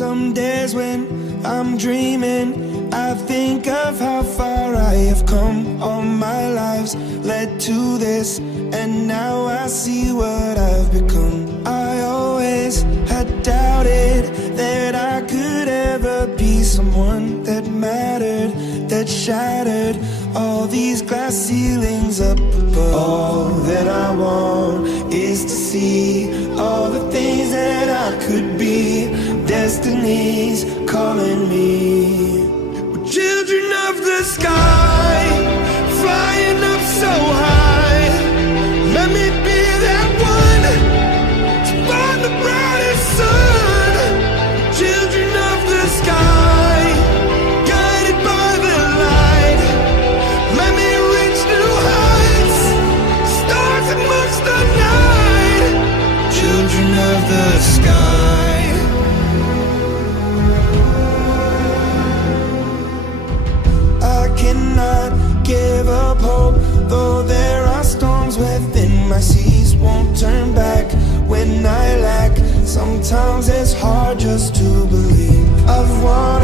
Some days when I'm dreaming, I think of how far I have come. All my lives led to this, and now I see what I've become. I always had doubted that I could ever be someone that mattered, that shattered all these glass ceilings up above. All that I want is to see all the things that I could be. Destiny's calling me. We're children of the sky, flying up so high. Let me be that one to find the brightest sun. Children of the sky, guided by the light. Let me reach new heights, stars amongst the night. Children of the sky. Cannot give up hope, though there are storms within my seas. Won't turn back when I lack. Sometimes it's hard just to believe. I've won